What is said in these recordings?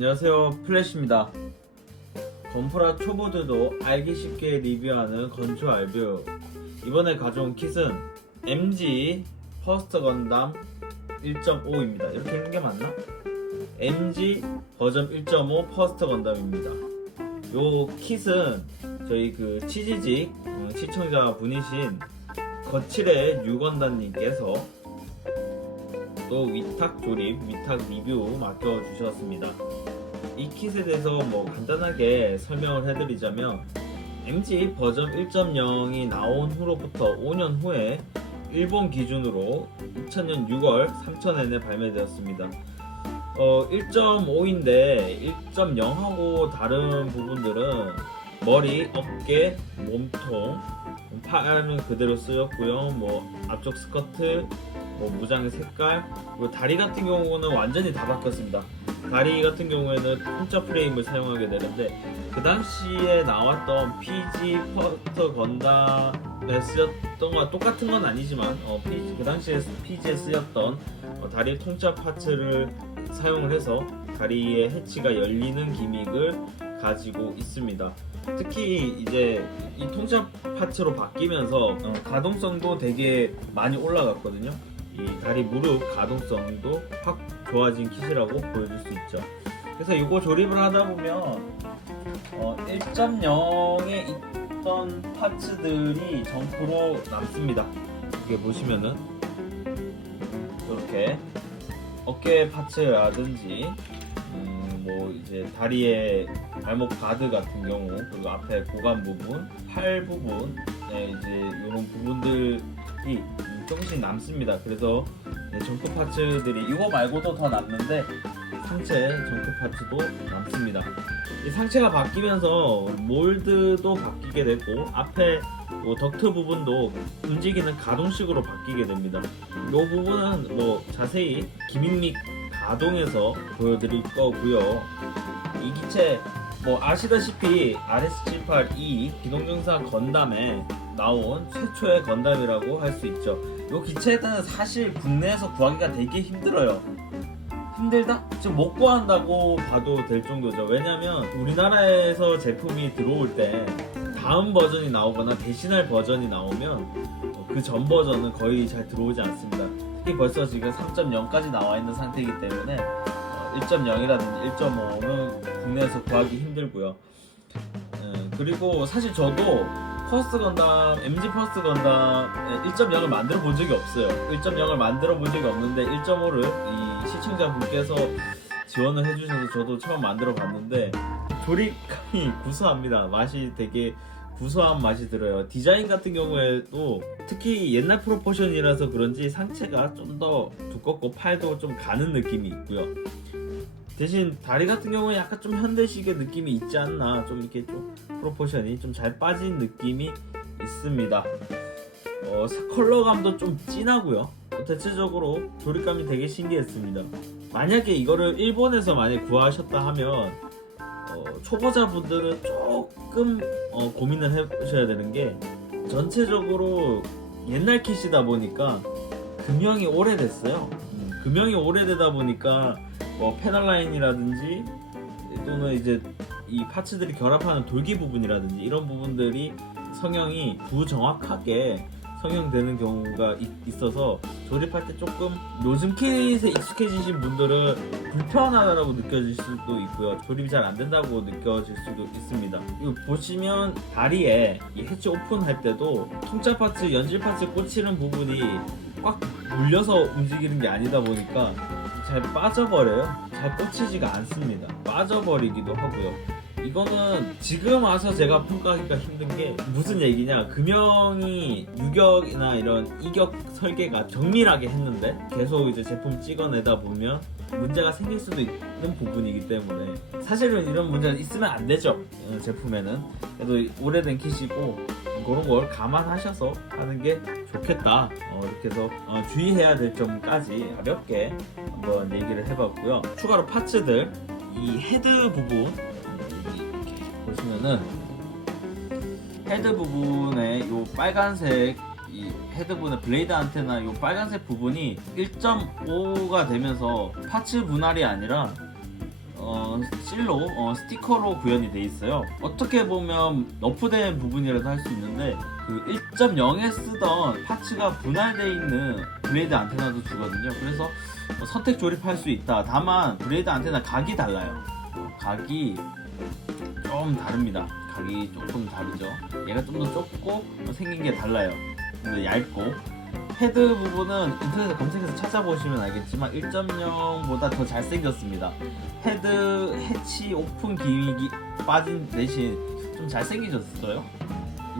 안녕하세요, 플래시입니다. 건프라 초보들도 알기 쉽게 리뷰하는 건초 알뷰. 이번에 가져온 킷은 MG 퍼스트 건담 1.5입니다. 이렇게 읽는 게 맞나? MG 버전 1.5 퍼스트 건담입니다. 요 킷은 저희 그 치지직 시청자 분이신 거칠의 유건단님께서 또 위탁 조립, 위탁 리뷰 맡겨주셨습니다. 이 킷에 대해서 뭐 간단하게 설명을 해드리자면 MG 버전 1.0이 나온 후로부터 5년 후에 일본 기준으로 2000년 6월 3000엔에 발매되었습니다. 1.5인데 1.0하고 다른 부분들은 머리, 어깨, 몸통, 팔은 그대로 쓰였고요. 뭐 앞쪽 스커트, 뭐 무장의 색깔, 그리고 다리 같은 경우는 완전히 다 바뀌었습니다. 다리 같은 경우에는 통짜 프레임을 사용하게 되는데 그 당시에 나왔던 PG 퍼스트 건담에 쓰였던 거와 똑같은 건 아니지만 그 당시에 PG에 쓰였던 다리 통짜 파츠를 사용을 해서 다리의 해치가 열리는 기믹을 가지고 있습니다. 특히 이제 이 통짜 파츠로 바뀌면서 가동성도 되게 많이 올라갔거든요. 이 다리 무릎 가동성도 확 좋아진 킷이라고 보여줄 수 있죠. 그래서 이거 조립을 하다 보면 1.0에 있던 파츠들이 정프로 남습니다. 이게 보시면은 이렇게 어깨 파츠라든지 뭐 이제 다리에 발목 가드 같은 경우, 그리고 앞에 고관 부분, 팔 부분에 이제 이런 부분들이 조금씩 남습니다. 그래서 정크 파츠들이 이거 말고도 더 남는데 상체 정크 파츠도 남습니다. 이 상체가 바뀌면서 몰드도 바뀌게 되고 앞에 덕트 부분도 움직이는 가동식으로 바뀌게 됩니다. 이 부분은 뭐 자세히 기믹 가동해서 보여드릴 거고요. 이 기체 뭐 아시다시피 RS-782 기동전사 건담에 나온 최초의 건담이라고 할 수 있죠. 이 기체는 사실 국내에서 구하기가 되게 힘들어요. 힘들다? 지금 못 구한다고 봐도 될 정도죠. 왜냐면 우리나라에서 제품이 들어올 때 다음 버전이 나오거나 대신할 버전이 나오면 그 전 버전은 거의 잘 들어오지 않습니다. 특히 벌써 지금 3.0까지 나와 있는 상태이기 때문에 1.0이라든지 1.5는 국내에서 구하기 힘들고요. 그리고 사실 저도 퍼스트 건담, MG 퍼스트 건담 1.0을 만들어 본 적이 없어요. 1.0을 만들어 본 적이 없는데 1.5를 이 시청자분께서 지원을 해주셔서 저도 처음 만들어 봤는데 조립감이 구수합니다. 맛이 되게 구수한 맛이 들어요. 디자인 같은 경우에도 특히 옛날 프로포션이라서 그런지 상체가 좀 더 두껍고 팔도 좀 가는 느낌이 있고요. 대신 다리 같은 경우에 약간 좀 현대식의 느낌이 있지 않나, 좀 이렇게 좀 프로포션이 좀 잘 빠진 느낌이 있습니다. 컬러감도 좀 진하고요. 대체적으로 조립감이 되게 신기했습니다. 만약에 이거를 일본에서 만약에 구하셨다 하면 초보자분들은 조금 고민을 해보셔야 되는 게, 전체적으로 옛날 킷이다 보니까 금형이 오래됐어요. 금형이 오래되다 보니까 뭐 페달라인이라든지 또는 이제 이 파츠들이 결합하는 돌기 부분이라든지 이런 부분들이 성형이 부정확하게 성형되는 경우가 있어서 조립할 때 조금 요즘 킷에 익숙해지신 분들은 불편하다고 느껴질 수도 있고요. 조립이 잘 안 된다고 느껴질 수도 있습니다. 이거 보시면 다리에 이 해치 오픈할 때도 통짜 파츠, 연질 파츠 꽂히는 부분이 꽉 물려서 움직이는 게 아니다 보니까 잘 빠져버려요. 잘 꽂히지가 않습니다. 빠져버리기도 하고요. 이거는 지금 와서 제가 평가하기가 힘든 게 무슨 얘기냐, 금형이 유격이나 이런 이격 설계가 정밀하게 했는데 계속 이제 제품 찍어내다 보면 문제가 생길 수도 있는 부분이기 때문에 사실은 이런 문제가 있으면 안 되죠. 제품에는. 그래도 오래된 킷이고 그런 걸 감안하셔서 하는 게 좋겠다. 이렇게 해서 주의해야 될 점까지 가볍게 한번 얘기를 해봤고요. 추가로 파츠들, 이 헤드 부분 보시면은 헤드 부분에 요 빨간색 이 헤드 부분의 블레이드 안테나 요 빨간색 부분이 1.5가 되면서 파츠 분할이 아니라 실로 스티커로 구현이 돼 있어요. 어떻게 보면 너프된 부분이라도 할 수 있는데 그 1.0에 쓰던 파츠가 분할되어 있는 브레이드 안테나도 주거든요. 그래서 선택 조립할 수 있다. 다만 브레이드 안테나 각이 달라요. 각이 좀 다릅니다. 각이 조금 다르죠. 얘가 좀 더 좁고 생긴 게 달라요. 좀 더 얇고 헤드 부분은 인터넷에 검색해서 찾아보시면 알겠지만 1.0보다 더 잘생겼습니다. 헤드 해치 오픈 기믹이 빠진 대신 좀 잘생겨졌어요.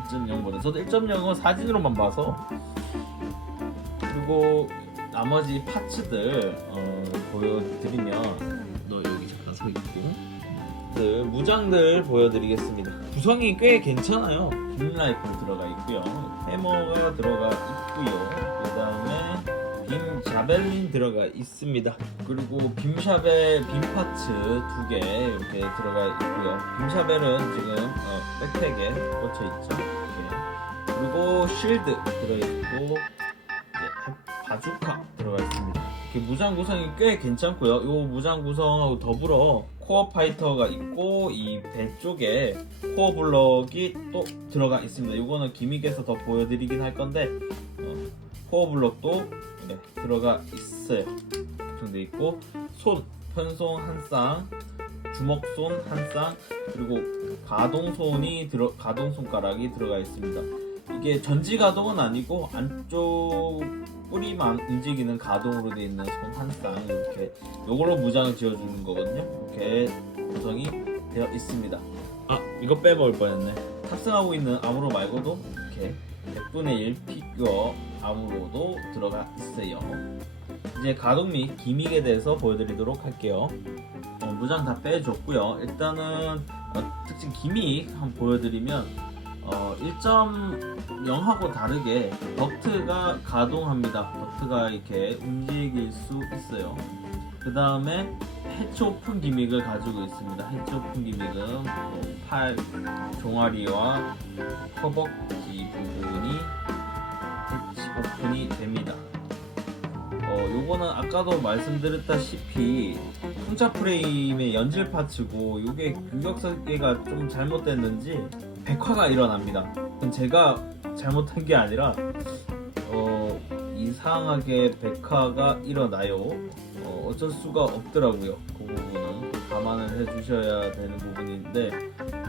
1.0보다. 저도 1.0은 사진으로만 봐서. 그리고 나머지 파츠들 보여드리면 너 여기 잠깐 서 있고 무장들 보여드리겠습니다. 구성이 꽤 괜찮아요. 빔 라이플 들어가 있고요. 해머가 들어가 있고요. 그 다음에 빔 자벨린 들어가 있습니다. 그리고 빔샤벨 빔 파츠 2개 이렇게 들어가 있고요. 빔샤벨은 지금 백팩에 꽂혀 있죠. 이렇게. 그리고 쉴드 들어있고 바주카 들어가 있습니다. 이렇게 무장 구성이 꽤 괜찮고요. 이 무장 구성하고 더불어 코어 파이터가 있고 이 배 쪽에 코어 블럭이 또 들어가 있습니다. 이거는 기믹에서 더 보여드리긴 할 건데 코어 블럭도 들어가 있어요. 구성돼 있고 손 편손 한 쌍, 주먹손 한 쌍, 그리고 가동 손가락이 들어가 있습니다. 이게 전지 가동은 아니고 안쪽 뿌리만 움직이는 가동으로 되어 있는 손 한 쌍 이렇게 요걸로 무장을 지어주는 거거든요. 이렇게 구성이 되어 있습니다. 아 이거 빼먹을 뻔했네. 탑승하고 있는 아무로 말고도 이렇게 100분의 1 피규어 아무로도 들어가 있어요. 이제 가동 및 기믹에 대해서 보여드리도록 할게요. 무장 다 빼줬고요. 일단은 특징 기믹 한번 보여드리면 1.0하고 다르게 덕트가 가동합니다. 덕트가 이렇게 움직일 수 있어요. 그 다음에 해치 오픈 기믹을 가지고 있습니다. 해치 오픈 기믹은 팔 종아리와 허벅지 부분이 해치 오픈이 됩니다. 요거는 아까도 말씀드렸다시피 풍차 프레임의 연질 파츠고 요게 규격 설계가 좀 잘못됐는지 백화가 일어납니다. 그건 제가 잘못한 게 아니라 이상하게 백화가 일어나요. 어쩔 수가 없더라고요. 그 부분은 감안을 해주셔야 되는 부분인데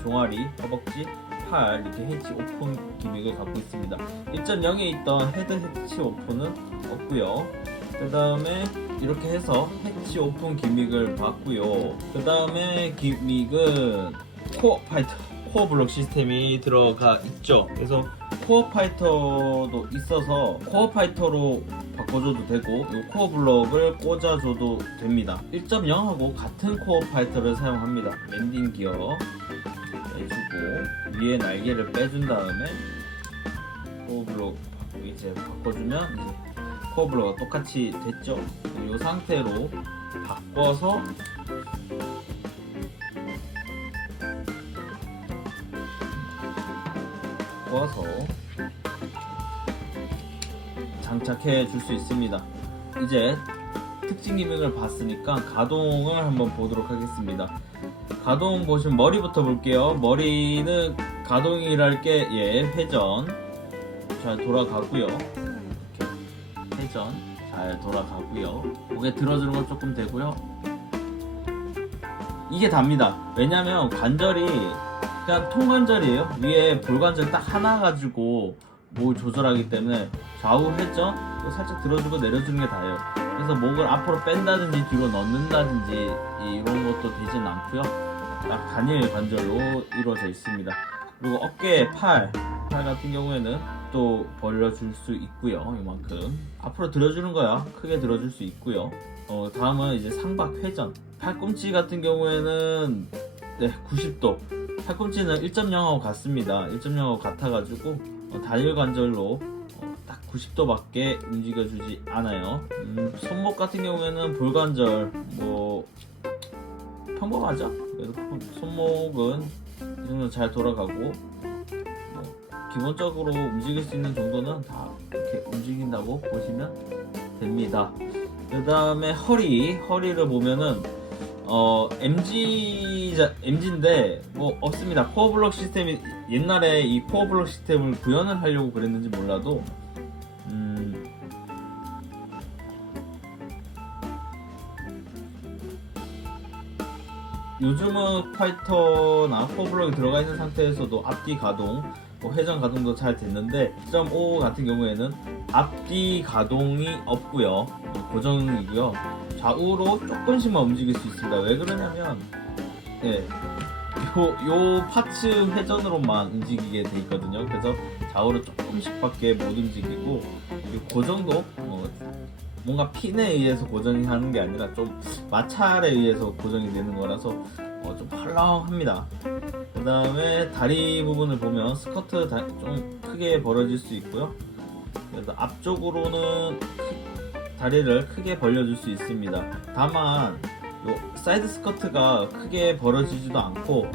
종아리, 허벅지, 팔 이렇게 해치 오픈 기믹을 갖고 있습니다. 1.0에 있던 헤드 해치 오픈은 없고요. 그 다음에 이렇게 해서 해치 오픈 기믹을 봤고요. 그 다음에 기믹은 코어 파이터 코어 블록 시스템이 들어가 있죠. 그래서 코어 파이터도 있어서 코어 파이터로 바꿔줘도 되고 이 코어 블록을 꽂아줘도 됩니다. 1.0하고 같은 코어 파이터를 사용합니다. 랜딩 기어 해주고 위에 날개를 빼준 다음에 코어 블록 이제 바꿔주면 이제 코어 블록가 똑같이 됐죠. 이 상태로 바꿔서 장착해 줄 수 있습니다. 이제 특징 기믹을 봤으니까 가동을 한번 보도록 하겠습니다. 가동 보시면 머리부터 볼게요. 머리는 가동이랄 게 회전 잘 돌아가고요. 이렇게 회전 잘 돌아가고요. 고개 들어주는 건 조금 되고요. 이게 답니다. 왜냐면 관절이 그냥 통관절이에요. 위에 볼관절 딱 하나 가지고 뭘 조절하기 때문에 좌우 회전 또 살짝 들어주고 내려주는 게 다예요. 그래서 목을 앞으로 뺀다든지 뒤로 넣는다든지 이런 것도 되진 않고요. 딱 단일 관절로 이루어져 있습니다. 그리고 어깨, 팔 같은 경우에는 또 벌려줄 수 있고요. 이만큼 앞으로 들어주는 거야 크게 들어줄 수 있고요. 다음은 이제 상박 회전. 팔꿈치 같은 경우에는 90도. 팔꿈치는 1.0하고 같습니다. 1.0하고 같아가지고 단일 관절로 딱 90도밖에 움직여주지 않아요. 손목 같은 경우에는 볼관절 평범하죠. 그래서 손목은 이 정도 잘 돌아가고 기본적으로 움직일 수 있는 정도는 다 이렇게 움직인다고 보시면 됩니다. 그 다음에 허리를 보면은 MG인데 뭐 없습니다. 코어 블록 시스템이 옛날에 이 코어 블록 시스템을 구현을 하려고 그랬는지 몰라도 요즘은 파이터나 코어 블록이 들어가 있는 상태에서도 앞뒤 가동, 뭐 회전 가동도 잘 됐는데 1.5 같은 경우에는 앞뒤 가동이 없고요, 고정이고요. 좌우로 조금씩만 움직일 수 있습니다. 왜 그러냐면 요 파츠 회전으로만 움직이게 돼 있거든요. 그래서 좌우로 조금씩밖에 못 움직이고, 고정도 뭔가 핀에 의해서 고정이 하는 게 아니라 좀 마찰에 의해서 고정이 되는 거라서 좀 헐렁합니다. 그 다음에 다리 부분을 보면 스커트 좀 크게 벌어질 수 있고요. 그래서 앞쪽으로는 다리를 크게 벌려줄 수 있습니다. 다만 요 사이드 스커트가 크게 벌어지지도 않고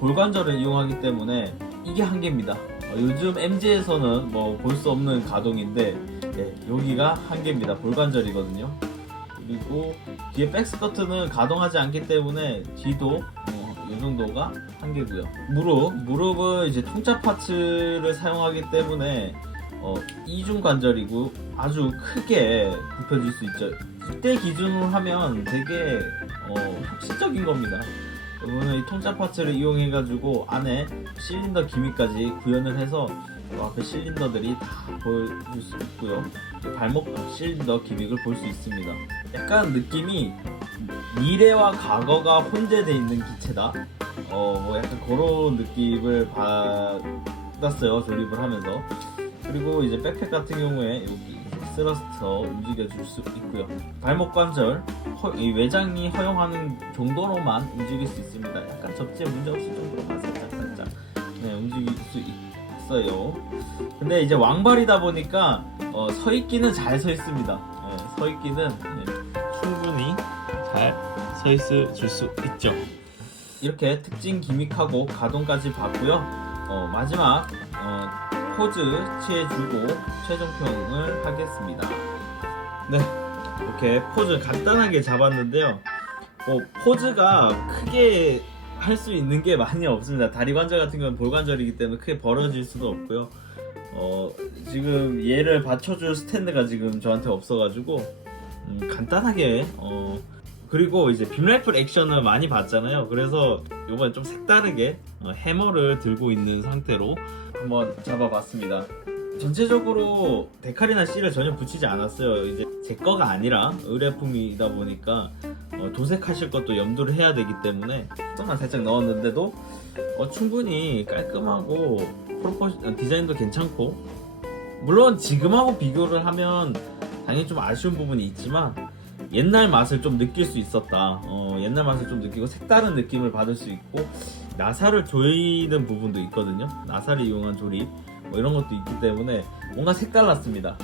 볼관절을 이용하기 때문에 이게 한계입니다. 요즘 MG에서는 뭐 볼 수 없는 가동인데 여기가 한계입니다. 볼관절이거든요. 그리고 뒤에 백스커트는 가동하지 않기 때문에 뒤도 이 정도가 한계고요. 무릎은 이제 통짜 파츠를 사용하기 때문에 이중 관절이고 아주 크게 굽혀질 수 있죠. 이때 기준으로 하면 되게 혁신적인 겁니다. 이거는 이 통짜 파츠를 이용해가지고 안에 실린더 기미까지 구현을 해서 앞에 실린더들이 다 보여줄 수 있고요. 발목 실린더 기믹을 볼 수 있습니다. 약간 느낌이 미래와 과거가 혼재되어 있는 기체다. 뭐 약간 그런 느낌을 받았어요, 조립을 하면서. 그리고 이제 백팩 같은 경우에 여기 스러스터 움직여줄 수 있고요. 발목 관절 이 외장이 허용하는 정도로만 움직일 수 있습니다. 약간 접지에 문제 없을 정도로만 살짝 움직일 수 있어요. 근데 이제 왕발이다 보니까 서 있기는 잘 서 있습니다. 서 있기는 충분히 잘 서 있을 수 있죠. 이렇게 특징 기믹하고 가동까지 봤고요. 마지막 포즈 취해주고 최종평을 하겠습니다. 네, 이렇게 포즈 간단하게 잡았는데요. 포즈가 크게 할 수 있는 게 많이 없습니다. 다리 관절 같은 경우는 볼관절이기 때문에 크게 벌어질 수도 없고요. 지금 얘를 받쳐줄 스탠드가 지금 저한테 없어가지고 간단하게 그리고 이제 빔라이플 액션을 많이 봤잖아요. 그래서 이번에 좀 색다르게 해머를 들고 있는 상태로 한번 잡아봤습니다. 전체적으로 데칼이나 C를 전혀 붙이지 않았어요. 이제 제 거가 아니라 의뢰품이다 보니까 도색하실 것도 염두를 해야 되기 때문에 속만 살짝 넣었는데도 충분히 깔끔하고 디자인도 괜찮고, 물론 지금하고 비교를 하면 당연히 좀 아쉬운 부분이 있지만 옛날 맛을 좀 느낄 수 있었다. 옛날 맛을 좀 느끼고 색다른 느낌을 받을 수 있고, 나사를 조이는 부분도 있거든요. 나사를 이용한 조립 뭐 이런 것도 있기 때문에 뭔가 색달랐습니다.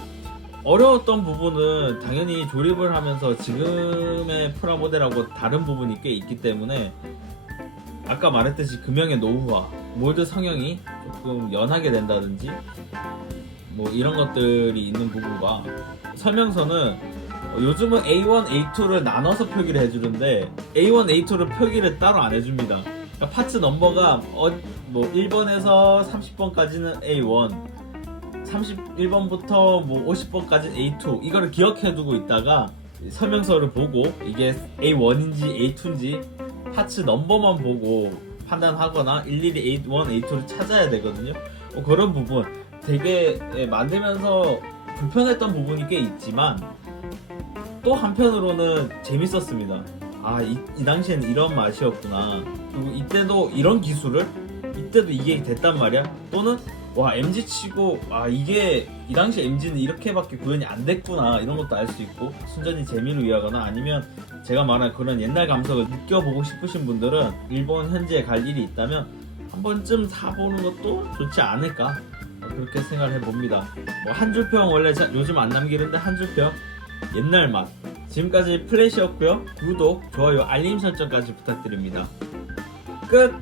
어려웠던 부분은 당연히 조립을 하면서 지금의 프라모델하고 다른 부분이 꽤 있기 때문에, 아까 말했듯이 금형의 노후화, 몰드 성형이 조금 연하게 된다든지 뭐 이런 것들이 있는 부분과, 설명서는 요즘은 A1, A2를 나눠서 표기를 해주는데 A1, A2를 표기를 따로 안 해줍니다. 그러니까 파츠 넘버가 뭐 1번에서 30번까지는 A1, 31번부터 뭐 50번까지 A2, 이거를 기억해두고 있다가 설명서를 보고 이게 A1인지 A2인지 파츠 넘버만 보고 판단하거나 일일이 A1, A2를 찾아야 되거든요. 그런 부분 되게 만들면서 불편했던 부분이 꽤 있지만 또 한편으로는 재밌었습니다. 이 당시에는 이런 맛이었구나. 그리고 이때도 이런 기술을, 이때도 이게 됐단 말이야. 또는 MG 치고 이게 이 당시 MG는 이렇게밖에 구현이 안 됐구나, 이런 것도 알 수 있고, 순전히 재미를 위하거나 아니면 제가 말한 그런 옛날 감성을 느껴보고 싶으신 분들은 일본 현지에 갈 일이 있다면 한 번쯤 사보는 것도 좋지 않을까, 그렇게 생각을 해봅니다. 한 줄평 원래 요즘 안 남기는데 한 줄평 옛날 맛. 지금까지 플래시였고요. 구독, 좋아요, 알림 설정까지 부탁드립니다. 끝!